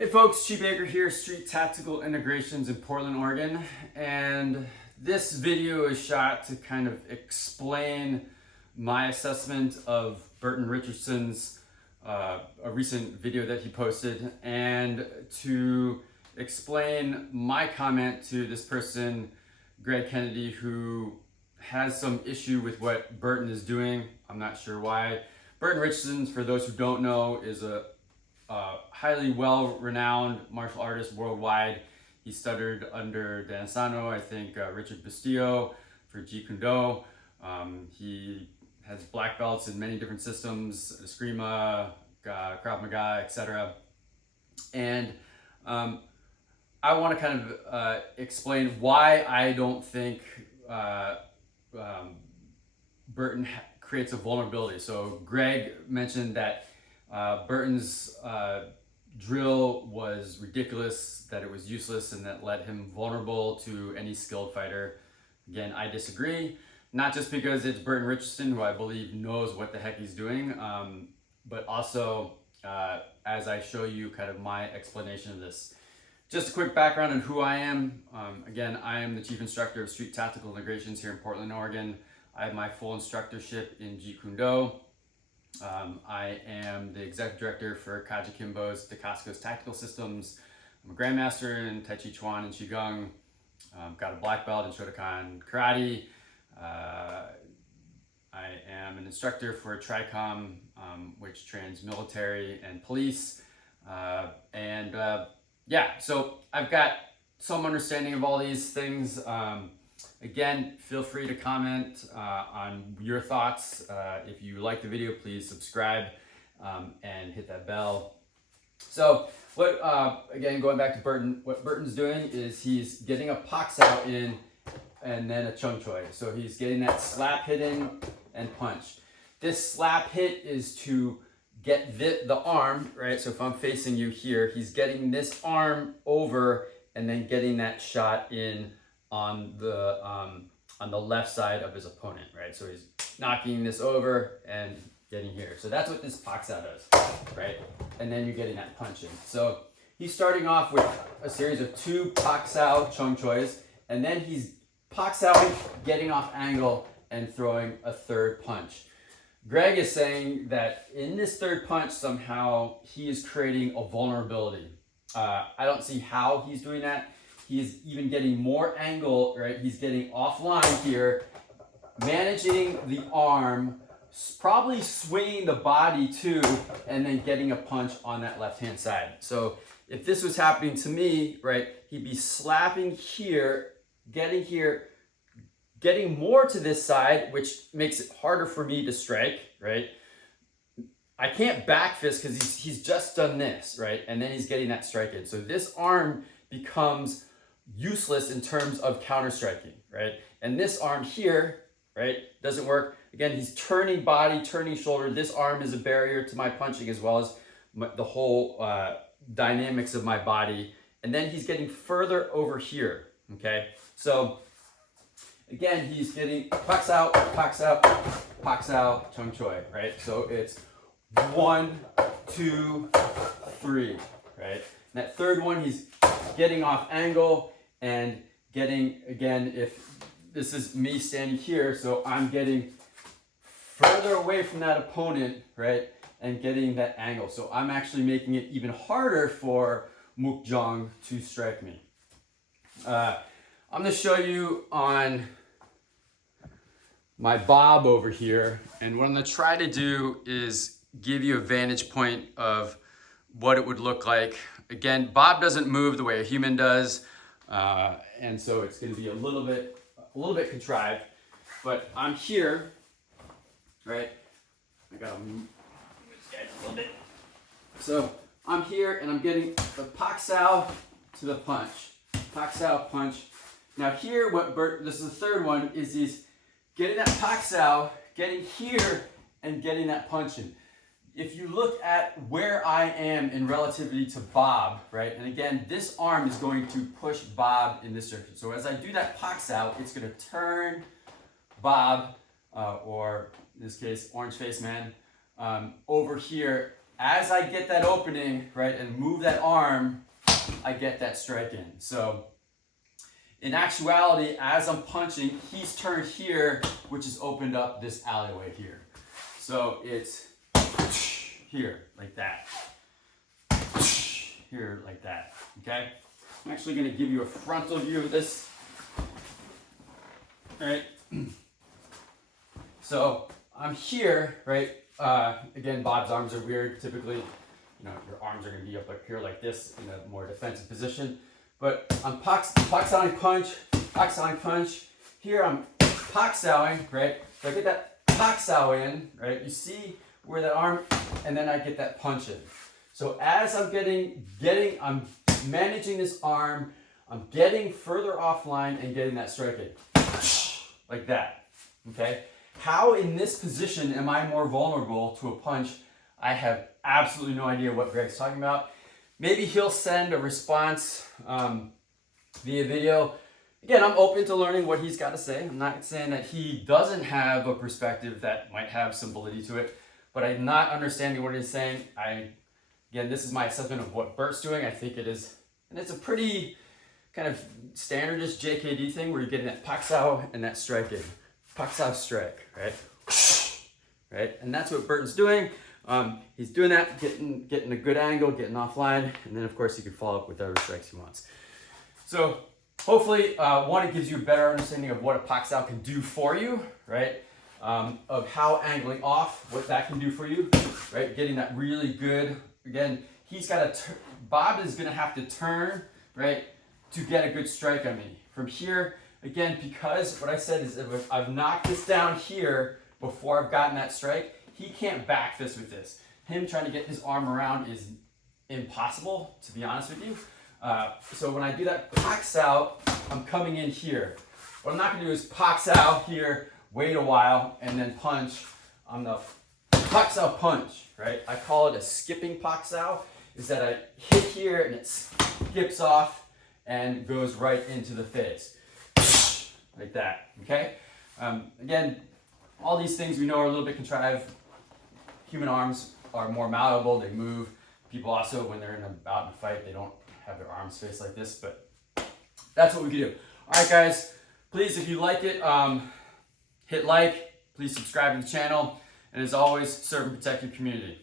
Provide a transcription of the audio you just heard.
Hey folks, Chief Baker here, Street Tactical Integrations in Portland, Oregon. And this video is shot to kind of explain my assessment of Burton Richardson's a recent video that he posted, and to explain my comment to this person, Greg Kennedy, who has some issue with what Burton is doing. I'm not sure why. Burton Richardson, for those who don't know, is a highly well-renowned martial artist worldwide. He studied under Dan Sano, I think Richard Bustillo for Jeet Kune Do. He has black belts in many different systems, Eskrima, Krav Maga, etc. And I want to kind of explain why I don't think Burton creates a vulnerability. So Greg mentioned that Burton's drill was ridiculous, that it was useless, and that led him vulnerable to any skilled fighter. Again, I disagree. Not just because it's Burton Richardson, who I believe knows what the heck he's doing, but also as I show you kind of my explanation of this. Just a quick background on who I am. Again, I am the Chief Instructor of Street Tactical Integrations here in Portland, Oregon. I have my full instructorship in Jeet Kune Do. I am the Executive Director for Kaji Kimbo's Dacasco's Tactical Systems. I'm a Grandmaster in Tai Chi Chuan and Qigong. Got a black belt in Shotokan Karate. I am an instructor for TRICOM, which trains military and police. Yeah, so I've got some understanding of all these things. Again, feel free to comment on your thoughts. If you like the video, please subscribe and hit that bell. So again, going back to Burton, what Burton's doing is he's getting a Pak Sao in and then a Chung Choi. So he's getting that slap hit in and punch. This slap hit is to get the arm, right? So if I'm facing you here, he's getting this arm over and then getting that shot in on the left side of his opponent, right? So he's knocking this over and getting here. So that's what this Pak Sao does, right? And then you're getting that punch in. So he's starting off with a series of 2 Pak Sao Chung Chois, and then he's Pak Sao getting off angle and throwing a third punch. Greg is saying that in this third punch, somehow he is creating a vulnerability. I don't see how he's doing that. He's even getting more angle, right? He's getting offline here, managing the arm, probably swinging the body too, and then getting a punch on that left-hand side. So if this was happening to me, right, he'd be slapping here, getting more to this side, which makes it harder for me to strike, right? I can't back fist because he's just done this, right? And then he's getting that strike in. So this arm becomes useless in terms of counter striking, right? And this arm here, right, doesn't work. Again, he's turning body, turning shoulder. This arm is a barrier to my punching as well as the whole dynamics of my body. And then he's getting further over here, okay? So again, he's getting Pak Sao, Pak Sao, Pak Sao, Chung Choi, right? So it's 1, 2, 3, right? And that third one, he's getting off angle and getting, again, if this is me standing here, so I'm getting further away from that opponent, right? And getting that angle. So I'm actually making it even harder for Mook Jong to strike me. I'm gonna show you on my bob over here, and what I'm gonna try to do is give you a vantage point of what it would look like. Again, bob doesn't move the way a human does, and so it's gonna be a little bit contrived, but I'm here, right? I gotta move this guy a little bit. So I'm here and I'm getting the Pak Sao to the punch. Pak Sao punch. Now here, this is the third one, is he's getting that Pak Sao, getting here, and getting that punch in. If you look at where I am in relativity to Bob, right, and again, this arm is going to push Bob in this direction. So as I do that Pak Sao, it's going to turn Bob, or in this case, Orange Face Man, over here as I get that opening, right, and move that arm, I get that strike in. So in actuality, as I'm punching, he's turned here, which has opened up this alleyway here. So it's here, like that. Here, like that, okay? I'm actually gonna give you a frontal view of this. All right? So I'm here, right? Again, Bob's arms are weird. Typically, your arms are gonna be up here like this in a more defensive position. But I'm pak-sawing punch. Here I'm pak-sawing, right? So I get that pak-saw in, right? You see where that arm, and then I get that punch in. So as I'm I'm managing this arm, I'm getting further offline and getting that strike in. Like that, okay? How in this position am I more vulnerable to a punch? I have absolutely no idea what Greg's talking about. Maybe he'll send a response via video. Again, I'm open to learning what he's got to say. I'm not saying that he doesn't have a perspective that might have some validity to it, but I'm not understanding what he's saying. Again, this is my assessment of what Bert's doing. I think it is, and it's a pretty kind of standardish JKD thing where you're getting that pak-saw and that strike in. Pak-saw strike, right? Right? And that's what Burton's doing. He's doing that, getting a good angle, getting offline, and then of course he can follow up with whatever strikes he wants. So hopefully, one, it gives you a better understanding of what a pak-saw can do for you, right? Of how angling off, what that can do for you, right? Getting that really good, again, Bob is gonna have to turn, right, to get a good strike on me. From here, again, because what I said is if I've knocked this down here before I've gotten that strike, he can't back this with this. Him trying to get his arm around is impossible, to be honest with you. So when I do that pak-saw, I'm coming in here. What I'm not gonna do is pak-saw here, wait a while, and then punch on the pak-saw punch, right? I call it a skipping pak-saw, is that I hit here and it skips off and goes right into the face. Like that, okay? Again, all these things we know are a little bit contrived. Human arms are more malleable, they move. People also, when they're in a bout in a fight, they don't have their arms faced like this, but that's what we can do. All right, guys, please, if you like it, hit like, please subscribe to the channel, and as always, serve and protect your community.